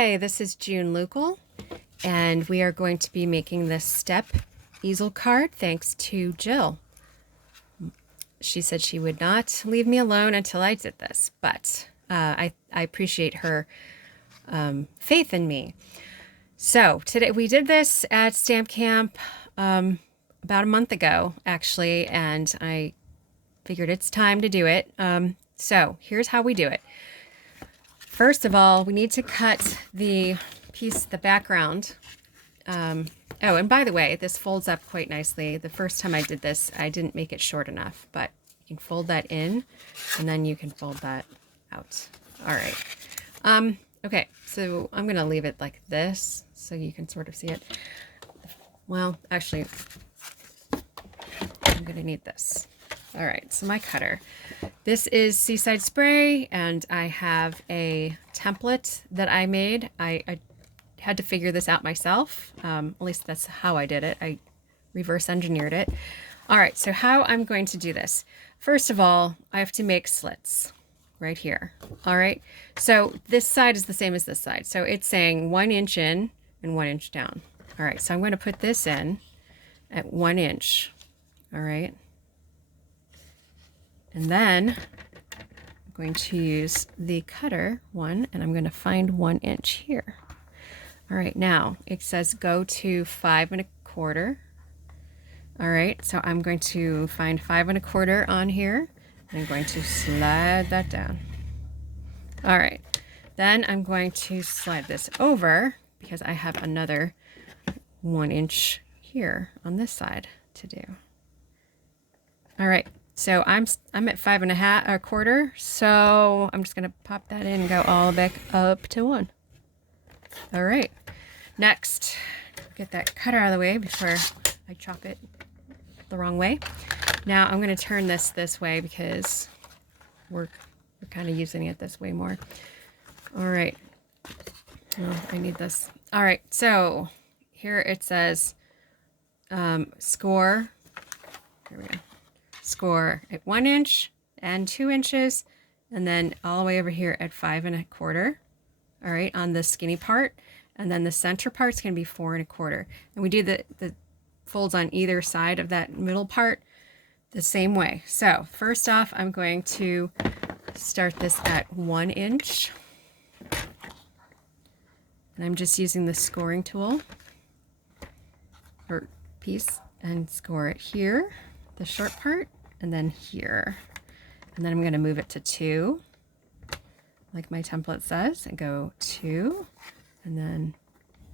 Hi, this is June Lucal, and we are going to be making this step easel card thanks to Jill. She said she would not leave me alone until I did this, but I appreciate her faith in me. So today we did this at Stamp Camp about a month ago, actually, and I figured it's time to do it. So here's how we do it. First of all, we need to cut the piece, the background. Oh, and by the way, this folds up quite nicely. The first time I did this, I didn't make it short enough, but you can fold that in and then you can fold that out. All right. Okay, so I'm gonna leave it like this so you can sort of see it. Well, actually, I'm gonna need this. All right, so my cutter. This is Seaside Spray, and I have a template that I made. I had to figure this out myself. At least that's how I did it. I reverse engineered it. All right, so how I'm going to do this. First of all, I have to make slits right here. All right, so this side is the same as this side. So it's saying 1 inch in and 1 inch down. All right, so I'm going to put this in at 1 inch. All right. And then I'm going to use the cutter one, and I'm going to find 1 inch here. All right, now it says go to 5 1/4. All right, so I'm going to find 5 1/4 on here. And I'm going to slide that down. All right, then I'm going to slide this over because I have another 1 inch here on this side to do. All right. So I'm at 5 1/4, so I'm just gonna pop that in and go all back up to 1. All right, next, get that cutter out of the way before I chop it the wrong way. Now I'm gonna turn this way because we're kind of using it this way more. All right, oh, I need this. All right, so here it says score. Here we go. Score at 1 inch and 2 inches, and then all the way over here at 5 1/4. All right, on the skinny part, and then the center part's going to be 4 1/4. And we do the folds on either side of that middle part the same way. So first off, I'm going to start this at 1 inch, and I'm just using the scoring tool or piece and score it here, the short part, and then here. And then I'm going to move it to 2, like my template says, and go 2, and then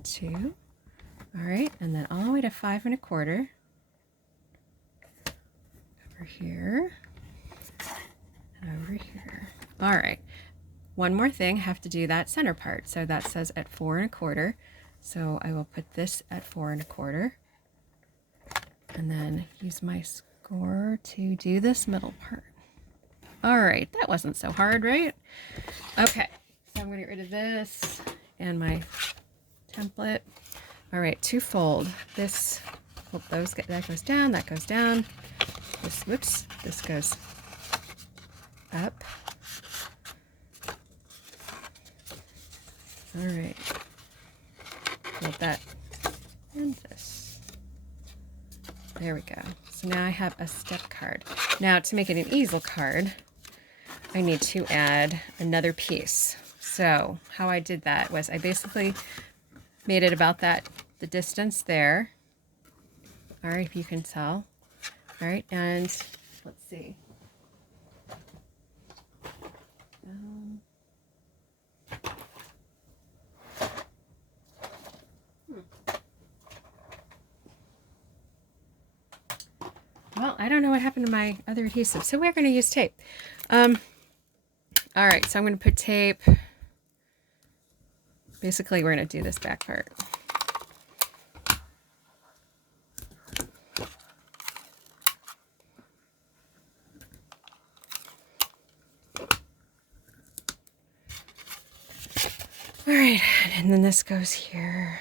2. All right, and then all the way to 5 1/4. Over here, and over here. All right, one more thing, I have to do that center part. So that says at 4 1/4. So I will put this at 4 1/4, and then use my score to do this middle part. All right, that wasn't so hard, right? Okay, so I'm gonna get rid of this and my template. All right, to fold this, that goes down, that goes down. This, whoops, this goes up. All right, fold that and this. There we go. So now I have a step card. Now to make it an easel card, I need to add another piece. So how I did that was I basically made it about the distance there. All right, if you can tell. All right, and let's see. Well, I don't know what happened to my other adhesive, so we're going to use tape. All right, so I'm going to put tape. Basically, we're going to do this back part. All right, and then this goes here.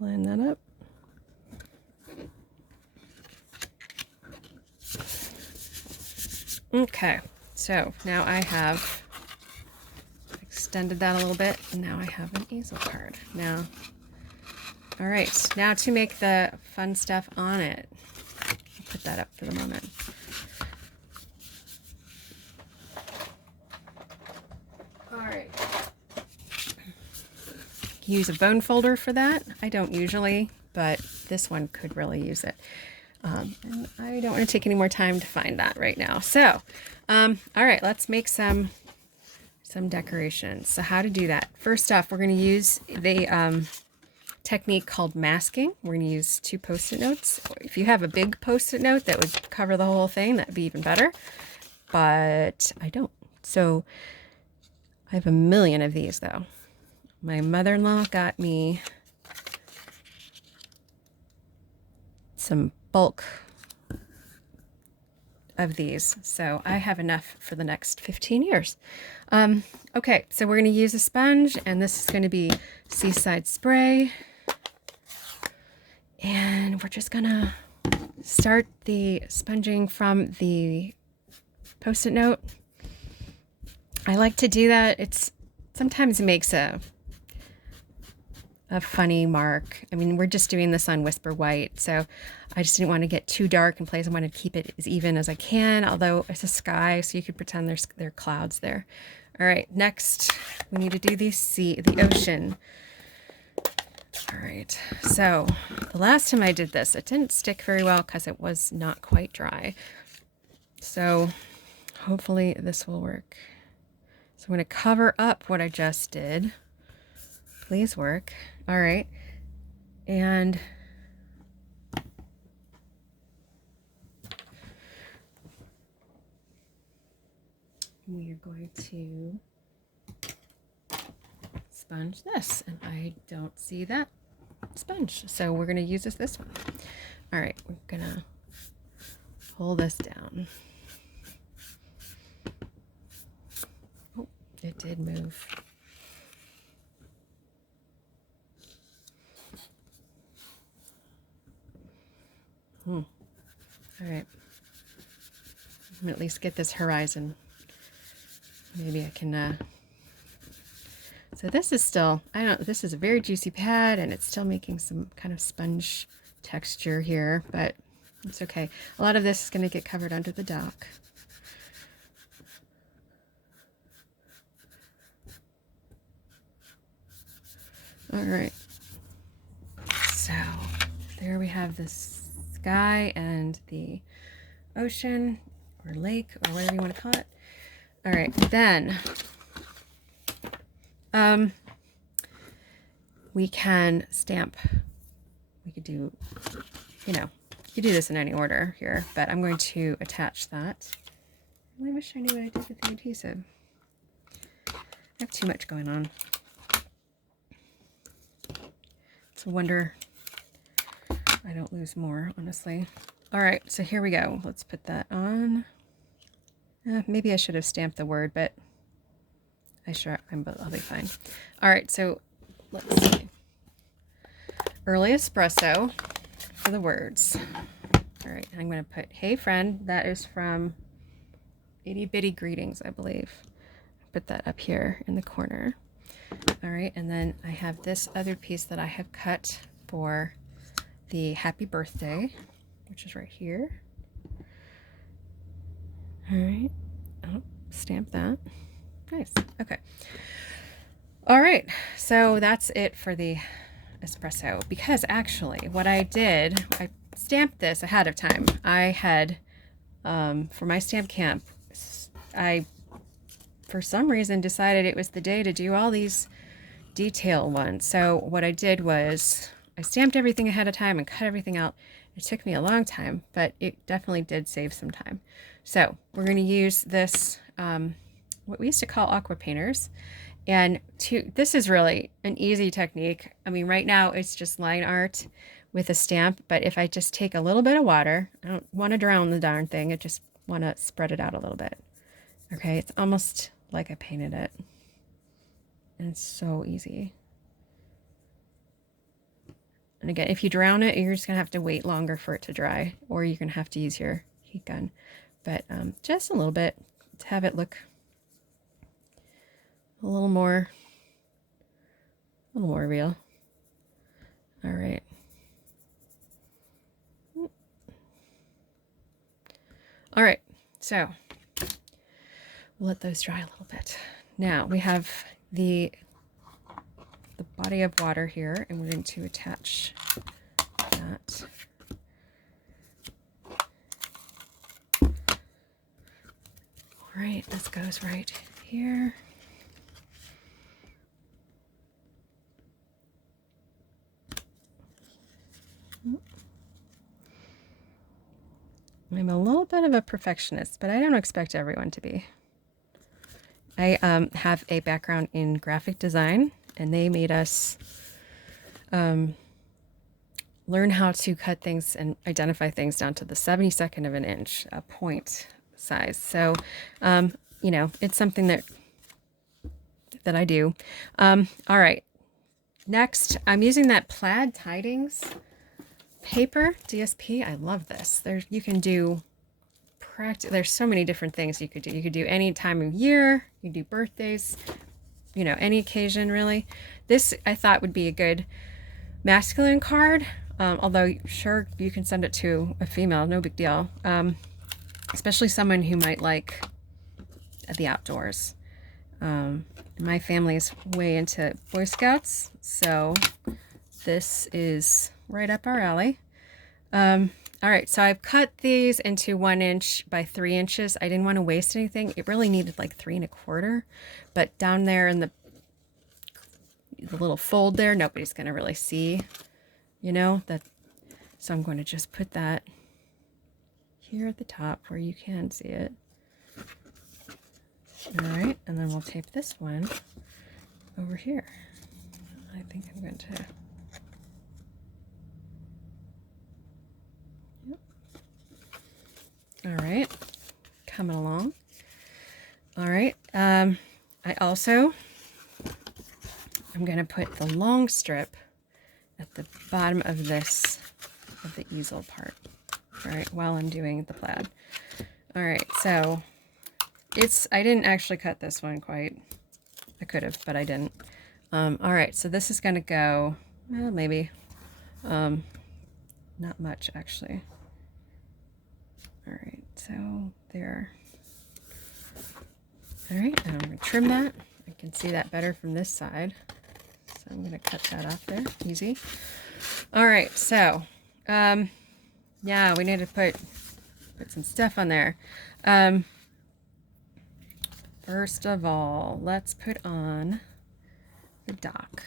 Line that up. Okay, so now I have extended that a little bit, and now I have an easel card. Now, all right, now to make the fun stuff on it. I'll put that up for the moment. All right. Use a bone folder for that. I don't usually, but this one could really use it. And I don't want to take any more time to find that right now. So, all right, let's make some decorations. So how to do that? First off, we're going to use the technique called masking. We're going to use 2 Post-it notes. If you have a big Post-it note that would cover the whole thing, that would be even better. But I don't. So I have a million of these though. My mother-in-law got me some bulk of these, so I have enough for the next 15 years. Okay, so we're going to use a sponge, and this is going to be Seaside Spray, and we're just going to start the sponging from the Post-it note. I like to do that. Sometimes it makes a funny mark. I mean, we're just doing this on Whisper White, so I just didn't want to get too dark in place. I wanted to keep it as even as I can, although it's a sky, so you could pretend there are clouds there. All right, next we need to do the ocean. All right, so the last time I did this, it didn't stick very well because it was not quite dry. So hopefully this will work. So I'm going to cover up what I just did. Please work. All right. And we are going to sponge this, and I don't see that sponge, so we're going to use this one. All right, we're going to pull this down. Oh, it did move. All right. At least get this horizon. Maybe I can, so this is still, this is a very juicy pad, and it's still making some kind of sponge texture here, but it's okay. A lot of this is going to get covered under the dock. All right. So there we have this sky and the ocean or lake or whatever you want to call it. All right, then we can stamp. We could do, you do this in any order here, but I'm going to attach that. I wish I knew what I did with the adhesive. I have too much going on. It's a wonder I don't lose more, honestly. All right, so here we go. Let's put that on. Maybe I should have stamped the word, but I'll be fine. All right, so let's see. Early Espresso for the words. All right, I'm going to put, hey friend, that is from Itty Bitty Greetings, I believe. Put that up here in the corner. All right, and then I have this other piece that I have cut for the happy birthday, which is right here. All right, oh, stamp that. Nice, okay. All right, so that's it for the espresso, because actually what I did, I stamped this ahead of time. I had, for my stamp camp, I, for some reason, decided it was the day to do all these detail ones. So what I did was I stamped everything ahead of time and cut everything out. It took me a long time, but it definitely did save some time. So we're going to use this, what we used to call aqua painters. And this is really an easy technique. I mean, right now it's just line art with a stamp, but if I just take a little bit of water, I don't want to drown the darn thing. I just want to spread it out a little bit. Okay, it's almost like I painted it. And it's so easy. And again, if you drown it, you're just going to have to wait longer for it to dry, or you're going to have to use your heat gun. But just a little bit to have it look a little more real. All right. All right, so we'll let those dry a little bit. Now we have the body of water here, and we're going to attach that. All right, this goes right here. I'm a little bit of a perfectionist, but I don't expect everyone to be. I have a background in graphic design, and they made us learn how to cut things and identify things down to the 72nd of an inch, a point size. So, you know, it's something that I do. All right. Next, I'm using that plaid tidings paper, DSP. I love this. You can do there's so many different things you could do. You could do any time of year, you do birthdays, you know, any occasion really. This I thought would be a good masculine card, although sure, you can send it to a female, no big deal. Especially someone who might like the outdoors. My family's way into Boy Scouts, so this is right up our alley. All right, so I've cut these into 1 inch by 3 inches. I didn't want to waste anything. It really needed like 3 1/4, but down there in the little fold there, nobody's going to really see, you know, that. So I'm going to just put that here at the top where you can see it. All right, and then we'll tape this one over here. I think I'm going to. Yep. All right, coming along. All right, I'm going to put the long strip at the bottom of the easel part, all right, while I'm doing the plaid. All right, so I didn't actually cut this one quite. I could have, but I didn't. All right, so this is going to go, well, maybe, not much actually. All right, so there. All right, and I'm going to trim that. I can see that better from this side. So I'm going to cut that off there, easy. All right, so, yeah, we need to put some stuff on there. First of all, let's put on the dock.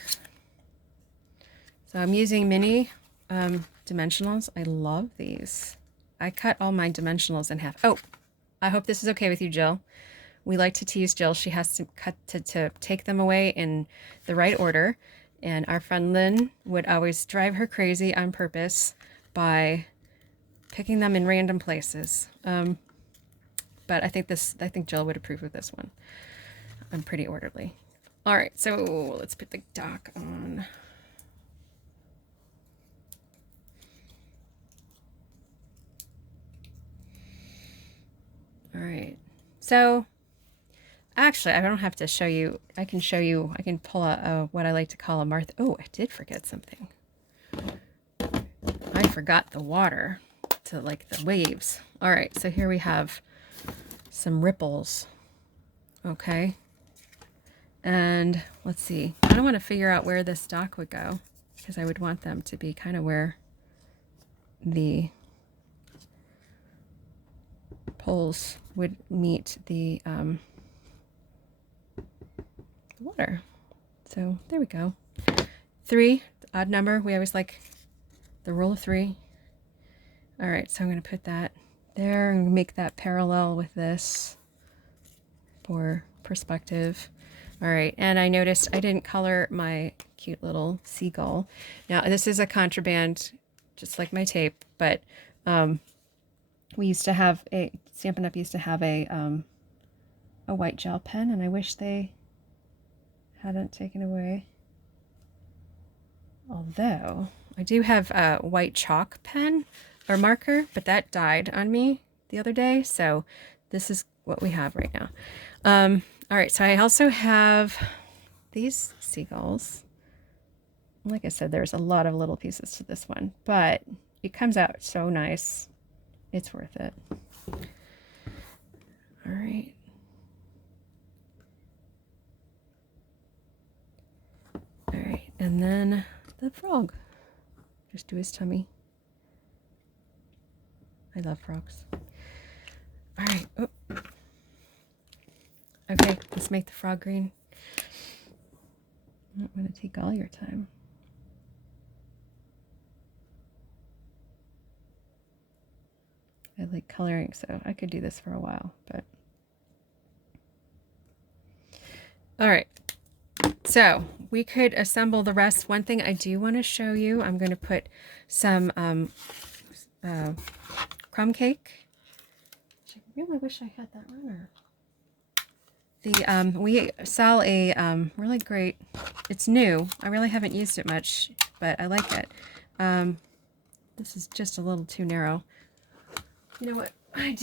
So I'm using mini dimensionals. I love these. I cut all my dimensionals in half. Oh, I hope this is okay with you, Jill. We like to tease Jill. She has to cut to take them away in the right order. And our friend Lynn would always drive her crazy on purpose by picking them in random places. But I think Jill would approve of this one. I'm pretty orderly. All right, so let's put the dock on. All right, so actually I don't have to show you. I can show you, I can pull a what I like to call a Martha. Oh, I did forget something. I forgot the water to like the waves. All right, so here we have some ripples. Okay. And let's see. I don't want to figure out where this dock would go because I would want them to be kind of where the poles would meet the water. So there we go. 3, odd number. We always like the rule of 3. All right, so I'm going to put that there and make that parallel with this for perspective. All right, and I noticed I didn't color my cute little seagull. Now this is a contraband, just like my tape, but we used to have Stampin' Up! Used to have a white gel pen, and I wish they hadn't taken away. Although I do have a white chalk pen or marker, but that died on me the other day, so this is what we have right now. All right, so I also have these seagulls. Like I said, there's a lot of little pieces to this one, but it comes out so nice. It's worth it. All right. All right, and then the frog. Just do his tummy. I love frogs. All right. Oh. Okay, let's make the frog green. I'm not going to take all your time. I like coloring, so I could do this for a while, but. All right. So we could assemble the rest. One thing I do want to show you, I'm going to put some crumb cake. I really wish I had that runner. We sell a really great, it's new. I really haven't used it much, but I like it. This is just a little too narrow. You know what? I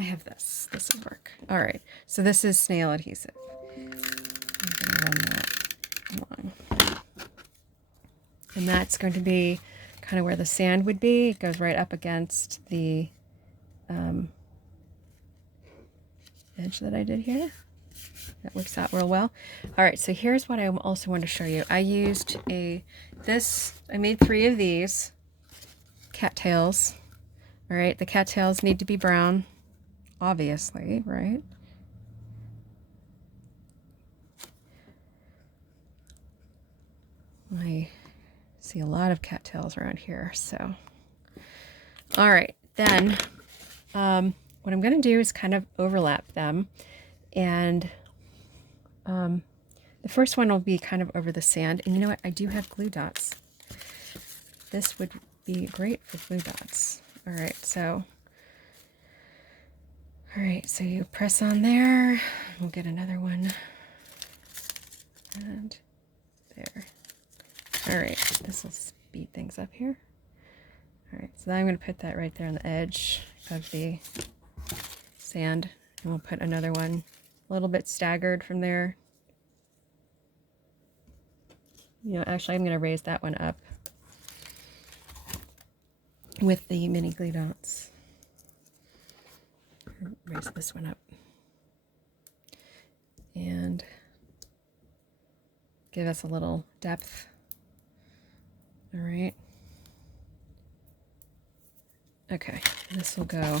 have this. This will work. All right. So this is snail adhesive. I'm going to run that along. And that's going to be kind of where the sand would be. It goes right up against the edge that I did here. That works out real well. All right, so here's what I also want to show you. I used I made 3 of these cattails. All right, the cattails need to be brown, obviously, right? I see a lot of cattails around here, so. All right, then what I'm going to do is kind of overlap them, and the first one will be kind of over the sand. And you know what? I do have glue dots. This would be great for glue dots. All right, so you press on there. We'll get another one. And there. All right, this will speed things up here. All right, so now I'm going to put that right there on the edge of the sand, and we'll put another one a little bit staggered from there. You know, actually, I'm going to raise that one up with the mini glue dots. Raise this one up and give us a little depth. All right. Okay, this will go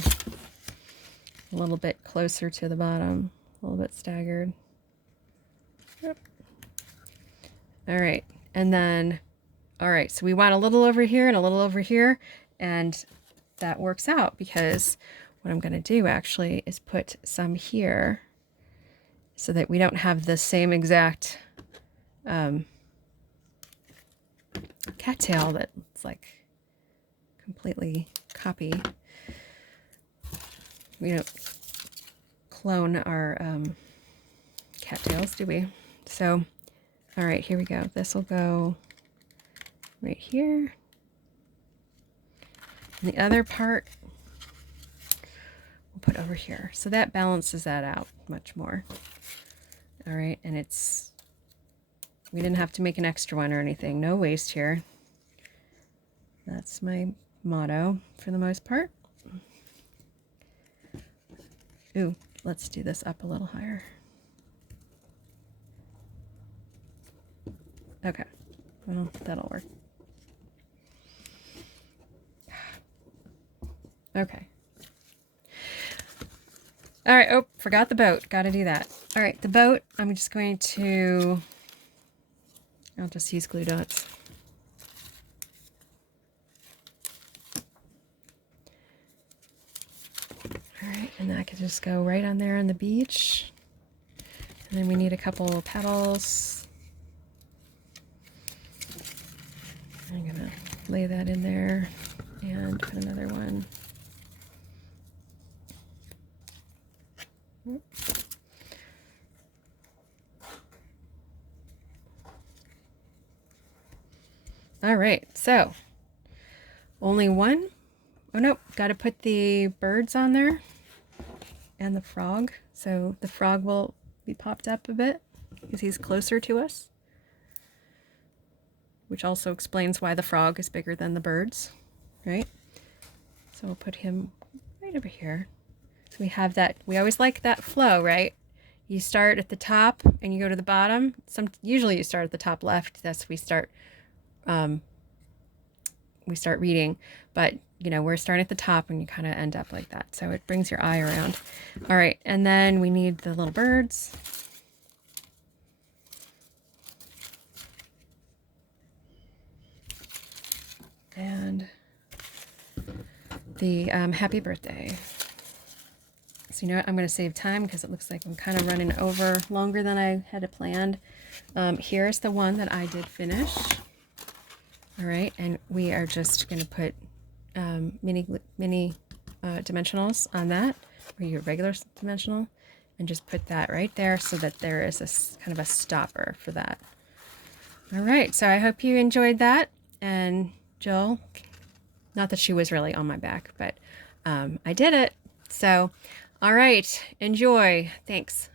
a little bit closer to the bottom, a little bit staggered. Yep. All right, and then, all right, so we want a little over here and a little over here, and that works out because what I'm going to do actually is put some here so that we don't have the same exact cattail that's like completely copy. We don't clone our cattails, do we? So, all right, here we go. This will go right here. And the other part we'll put over here. So that balances that out much more. All right, and we didn't have to make an extra one or anything. No waste here. That's my motto for the most part. Ooh, let's do this up a little higher. Okay, well, that'll work. Okay. All right, oh, forgot the boat. Got to do that. All right, the boat, I'm just going to, I'll just use glue dots. All right, and that could just go right on there on the beach. And then we need a couple of petals. I'm gonna lay that in there and put another one. All right, so only one. Oh no, got to put the birds on there and the frog. So the frog will be popped up a bit because he's closer to us, which also explains why the frog is bigger than the birds, right? So we'll put him right over here. So we have that, we always like that flow, right? You start at the top and you go to the bottom. Usually you start at the top left. That's we start reading, but you know, we're starting at the top and you kind of end up like that. So it brings your eye around. All right, and then we need the little birds. And the happy birthday. So you know what, I'm going to save time because it looks like I'm kind of running over longer than I had it planned. Here's the one that I did finish. All right, and we are just going to put mini dimensionals on that, or your regular dimensional, and just put that right there so that there is a kind of a stopper for that. All right, so I hope you enjoyed that. And Jill, not that she was really on my back, but I did it. So, all right, enjoy. Thanks.